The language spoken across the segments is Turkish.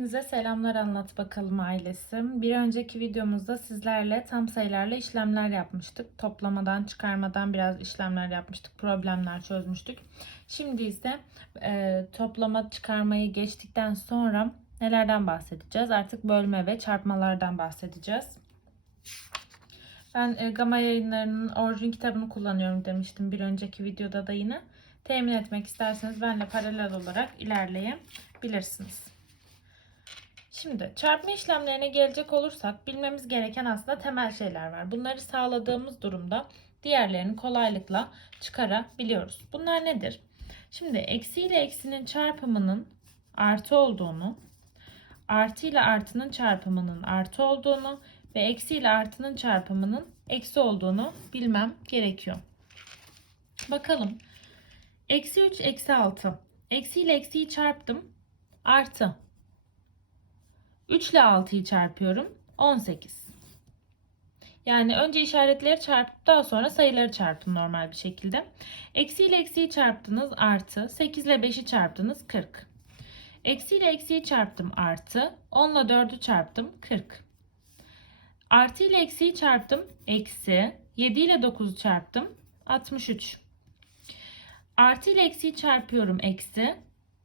Hepinize selamlar anlat bakalım ailesi. Bir önceki videomuzda sizlerle tam sayılarla işlemler yapmıştık. Toplamadan, çıkarmadan biraz işlemler yapmıştık. Problemler çözmüştük. Şimdi ise e, toplama, çıkarmayı geçtikten sonra nelerden bahsedeceğiz? Artık bölme ve çarpmalardan bahsedeceğiz. Ben e, Gama yayınlarının orijin kitabını kullanıyorum demiştim bir önceki videoda da yine. Temin etmek isterseniz benimle paralel olarak ilerleyebilirsiniz. Şimdi çarpma işlemlerine gelecek olursak bilmemiz gereken aslında temel şeyler var. Bunları sağladığımız durumda diğerlerini kolaylıkla çıkarabiliyoruz. Bunlar nedir? Şimdi eksi ile eksinin çarpımının artı olduğunu, artı ile artının çarpımının artı olduğunu ve eksi ile artının çarpımının eksi olduğunu bilmem gerekiyor. Bakalım. Eksi 3, eksi 6. Eksi ile eksiyi çarptım. Artı. 3 ile 6'yı çarpıyorum. 18. Yani önce işaretleri çarpıp daha sonra sayıları çarptım normal bir şekilde. Eksi ile eksiyi çarptınız artı. 8 ile 5'i çarptınız 40. Eksi ile eksiyi çarptım artı. 10 ile 4'ü çarptım 40. Artı ile eksiyi çarptım eksi. 7 ile 9'u çarptım 63. Artı ile eksiyi çarpıyorum eksi.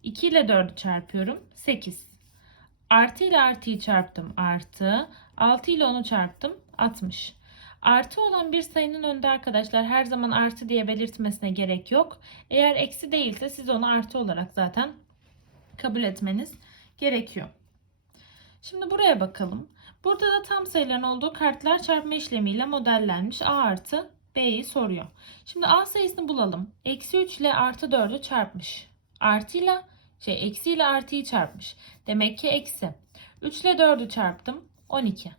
2 ile 4'ü çarpıyorum 8. Artı ile artıyı çarptım artı. 6 ile 10'u çarptım 60. Artı olan bir sayının önünde arkadaşlar her zaman artı diye belirtmesine gerek yok. Eğer eksi değilse siz onu artı olarak zaten kabul etmeniz gerekiyor. Şimdi buraya bakalım. Burada da tam sayıların olduğu kartlar çarpma işlemiyle modellenmiş A artı B'yi soruyor. Şimdi A sayısını bulalım. Eksi 3 ile artı 4'ü çarpmış. Artı ile şey eksi ile artıyı çarpmış. Demek ki eksi. 3 ile 4'ü çarptım. 12.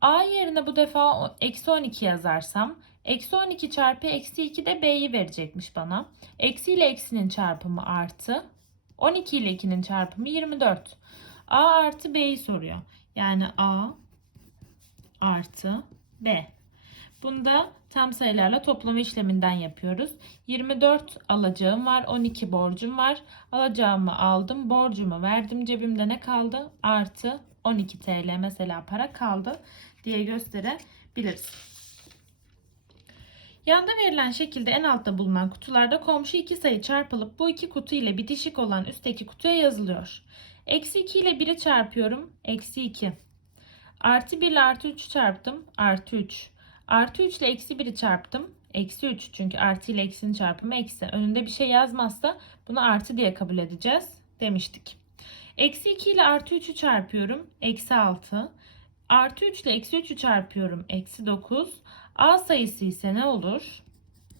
A yerine bu defa eksi 12 yazarsam eksi 12 çarpı eksi 2 de B'yi verecekmiş bana. Eksi ile eksinin çarpımı artı. 12 ile 2'nin çarpımı 24. A artı B'yi soruyor. Yani A artı B. Bunda tam sayılarla toplama işleminden yapıyoruz. 24 alacağım var. 12 borcum var. Alacağımı aldım. Borcumu verdim. Cebimde ne kaldı? Artı 12 TL mesela para kaldı diye gösterebiliriz. Yanda verilen şekilde en altta bulunan kutularda komşu iki sayı çarpılıp bu iki kutu ile bitişik olan üstteki kutuya yazılıyor. Eksi 2 ile 1'i çarpıyorum. Eksi 2. Artı 1 ile artı 3'ü çarptım. Artı 3. Artı 3 ile eksi 1'i çarptım. Eksi 3 çünkü artı ile eksinin çarpımı eksi. Önünde bir şey yazmazsa bunu artı diye kabul edeceğiz demiştik. Eksi 2 ile artı 3'ü çarpıyorum. Eksi 6. Artı 3 ile eksi 3'ü çarpıyorum. Eksi 9. A sayısı ise ne olur?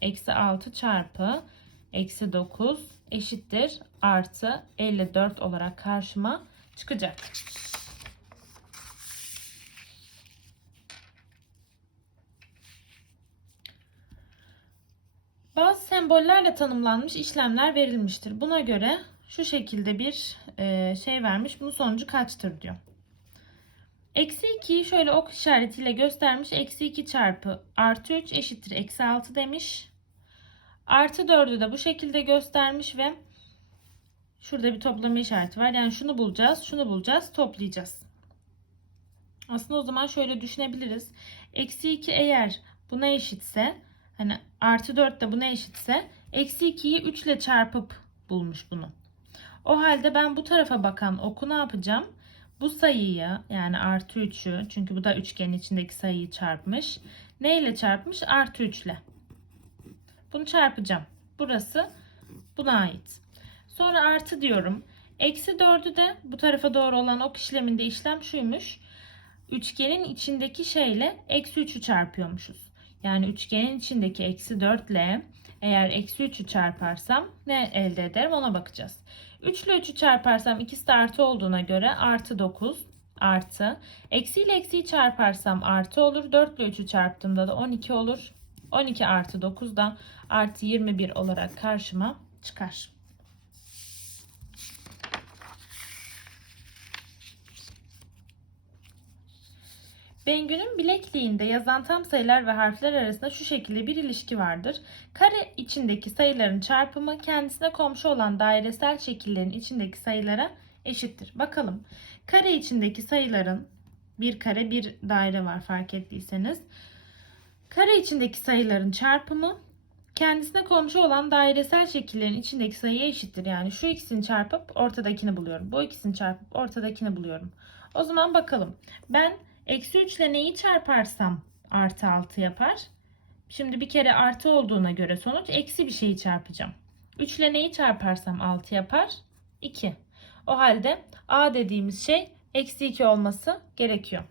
Eksi 6 çarpı eksi 9 eşittir artı 54 olarak karşıma çıkacak. Bazı sembollerle tanımlanmış işlemler verilmiştir. Buna göre şu şekilde bir e, şey vermiş. Bunun sonucu kaçtır diyor. Eksi 2'yi şöyle ok işaretiyle göstermiş. Eksi 2 çarpı artı 3 eşittir eksi 6 demiş. Artı 4'ü de bu şekilde göstermiş ve şurada bir toplama işareti var. Yani şunu bulacağız, şunu bulacağız, toplayacağız. Aslında o zaman şöyle düşünebiliriz. Eksi 2 eğer buna eşitse hani artı 4 de buna eşitse eksi 2'yi 3 ile çarpıp bulmuş bunu. O halde ben bu tarafa bakan oku ne yapacağım? Bu sayıyı yani artı 3'ü çünkü bu da üçgenin içindeki sayıyı çarpmış. Ne ile çarpmış? Artı 3 ile. Bunu çarpacağım. Burası buna ait. Sonra artı diyorum. Eksi 4'ü de bu tarafa doğru olan ok işleminde işlem şuymuş. Üçgenin içindeki şeyle eksi 3'ü çarpıyormuşuz. Yani üçgenin içindeki eksi 4 ile eğer eksi 3'ü çarparsam ne elde ederim ona bakacağız. 3 ile 3'ü çarparsam ikisi de artı olduğuna göre artı 9 artı. Eksi ile eksiyi çarparsam artı olur. 4 ile 3'ü çarptığımda da 12 olur. 12 artı 9 da artı 21 olarak karşıma çıkar. Bengü'nün bilekliğinde yazan tam sayılar ve harfler arasında şu şekilde bir ilişki vardır. Kare içindeki sayıların çarpımı kendisine komşu olan dairesel şekillerin içindeki sayılara eşittir. Bakalım. Kare içindeki sayıların bir kare bir daire var fark ettiyseniz. Kare içindeki sayıların çarpımı kendisine komşu olan dairesel şekillerin içindeki sayıya eşittir. Yani şu ikisini çarpıp ortadakini buluyorum. Bu ikisini çarpıp ortadakini buluyorum. O zaman bakalım. Ben eksi 3 ile neyi çarparsam artı 6 yapar. Şimdi bir kere artı olduğuna göre sonuç eksi bir şeyi çarpacağım. 3 ile neyi çarparsam 6 yapar? 2. O halde a dediğimiz şey eksi 2 olması gerekiyor.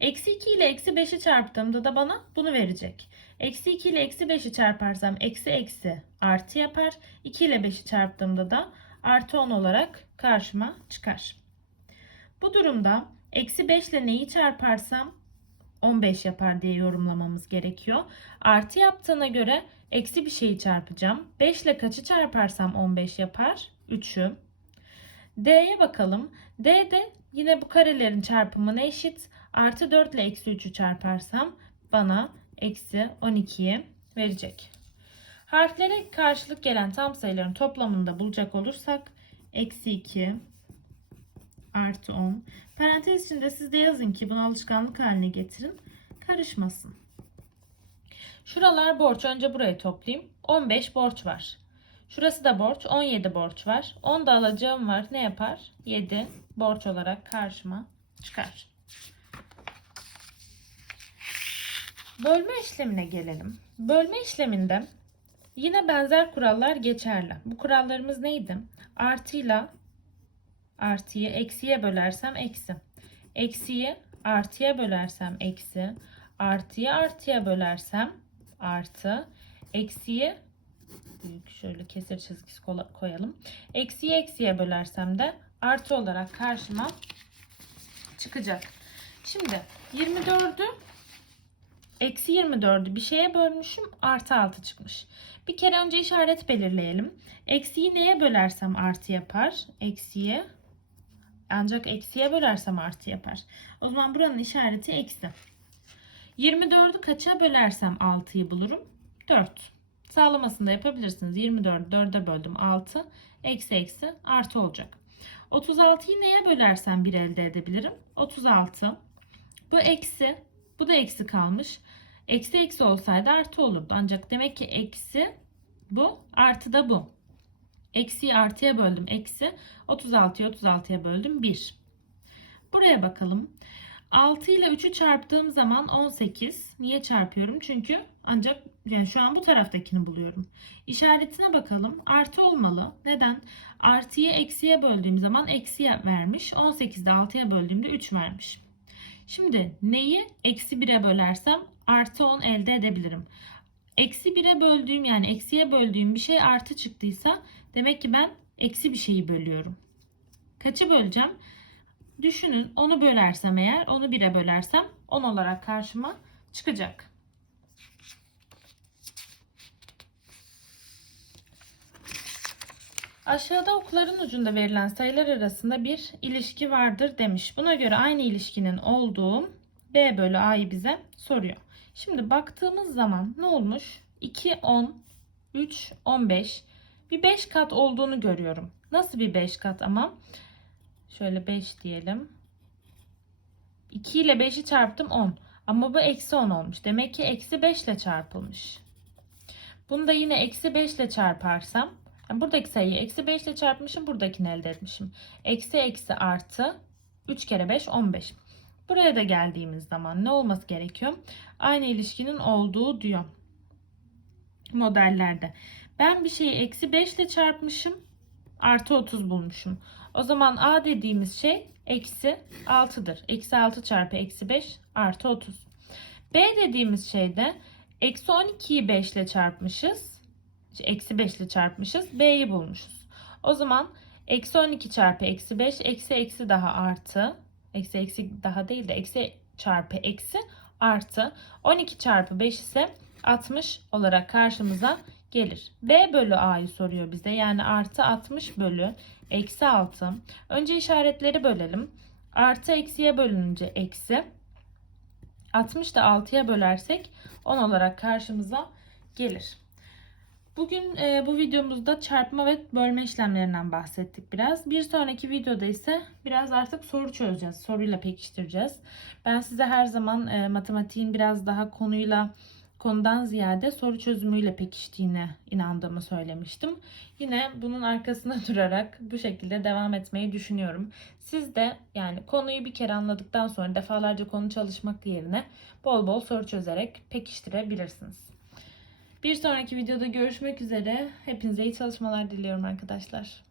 Eksi 2 ile eksi 5'i çarptığımda da bana bunu verecek. Eksi 2 ile eksi 5'i çarparsam eksi eksi artı yapar. 2 ile 5'i çarptığımda da artı 10 olarak karşıma çıkar. Bu durumda eksi 5 ile neyi çarparsam 15 yapar diye yorumlamamız gerekiyor. Artı yaptığına göre eksi bir şeyi çarpacağım. 5 ile kaçı çarparsam 15 yapar? 3'ü. D'ye bakalım. D de yine bu karelerin çarpımına eşit. Artı 4 ile eksi 3'ü çarparsam bana eksi 12'yi verecek. Harflere karşılık gelen tam sayıların toplamını da bulacak olursak eksi 2 artı 10. Parantez içinde siz de yazın ki bunu alışkanlık haline getirin. Karışmasın. Şuralar borç. Önce burayı toplayayım. 15 borç var. Şurası da borç. 17 borç var. 10 da alacağım var. Ne yapar? 7 borç olarak karşıma çıkar. Bölme işlemine gelelim. Bölme işleminde yine benzer kurallar geçerli. Bu kurallarımız neydi? Artıyla artıyı eksiye bölersem eksi. Eksiyi artıya bölersem eksi. Artıyı artıya bölersem artı. Eksiyi büyük şöyle kesir çizgisi koyalım. Eksiyi eksiye bölersem de artı olarak karşıma çıkacak. Şimdi 24'ü eksi 24'ü bir şeye bölmüşüm artı 6 çıkmış. Bir kere önce işaret belirleyelim. Eksiyi neye bölersem artı yapar? Eksiye ancak eksiye bölersem artı yapar. O zaman buranın işareti eksi. 24'ü kaça bölersem 6'yı bulurum? 4. Sağlamasını da yapabilirsiniz. 24'ü 4'e böldüm 6. Eksi eksi artı olacak. 36'yı neye bölersem 1 elde edebilirim? 36. Bu eksi. Bu da eksi kalmış. Eksi eksi olsaydı artı olurdu. Ancak demek ki eksi bu artı da bu. Eksiyi artıya böldüm. Eksi 36'yı 36'ya böldüm. 1. Buraya bakalım. 6 ile 3'ü çarptığım zaman 18. Niye çarpıyorum? Çünkü ancak yani şu an bu taraftakini buluyorum. İşaretine bakalım. Artı olmalı. Neden? Artıyı eksiye böldüğüm zaman eksi vermiş. 18'de 6'ya böldüğümde 3 vermiş. Şimdi neyi eksi 1'e bölersem artı 10 elde edebilirim. Eksi 1'e böldüğüm yani eksiye böldüğüm bir şey artı çıktıysa demek ki ben eksi bir şeyi bölüyorum. Kaçı böleceğim? Düşünün onu bölersem eğer onu 1'e bölersem 10 olarak karşıma çıkacak. Aşağıda okların ucunda verilen sayılar arasında bir ilişki vardır demiş. Buna göre aynı ilişkinin olduğu B bölü A'yı bize soruyor. Şimdi baktığımız zaman ne olmuş? 2, 10, 3, 15. Bir 5 kat olduğunu görüyorum. Nasıl bir 5 kat ama? Şöyle 5 diyelim. 2 ile 5'i çarptım 10. Ama bu eksi 10 olmuş. Demek ki eksi 5 ile çarpılmış. Bunu da yine eksi 5 ile çarparsam. Yani buradaki sayıyı eksi 5 ile çarpmışım. Buradakini elde etmişim. Eksi eksi artı 3 kere 5 15. Buraya da geldiğimiz zaman ne olması gerekiyor? Aynı ilişkinin olduğu diyor modellerde. Ben bir şeyi eksi 5 ile çarpmışım. Artı 30 bulmuşum. O zaman A dediğimiz şey eksi 6'dır. Eksi 6 çarpı eksi 5 artı 30. B dediğimiz şeyde eksi 12'yi 5 ile çarpmışız. Eksi 5 ile çarpmışız. B'yi bulmuşuz. O zaman eksi 12 çarpı eksi 5 eksi eksi daha artı. Eksi eksi daha değil de eksi çarpı eksi artı 12 çarpı 5 ise 60 olarak karşımıza gelir. B bölü A'yı soruyor bize. Yani artı 60 bölü eksi 6. Önce işaretleri bölelim. Artı eksiye bölününce eksi. 60 da 6'ya bölersek 10 olarak karşımıza gelir. Bugün e, bu videomuzda çarpma ve bölme işlemlerinden bahsettik biraz. Bir sonraki videoda ise biraz artık soru çözeceğiz. Soruyla pekiştireceğiz. Ben size her zaman e, matematiğin biraz daha konuyla konudan ziyade soru çözümüyle pekiştiğine inandığımı söylemiştim. Yine bunun arkasında durarak bu şekilde devam etmeyi düşünüyorum. Siz de yani konuyu bir kere anladıktan sonra defalarca konu çalışmak yerine bol bol soru çözerek pekiştirebilirsiniz. Bir sonraki videoda görüşmek üzere. Hepinize iyi çalışmalar diliyorum arkadaşlar.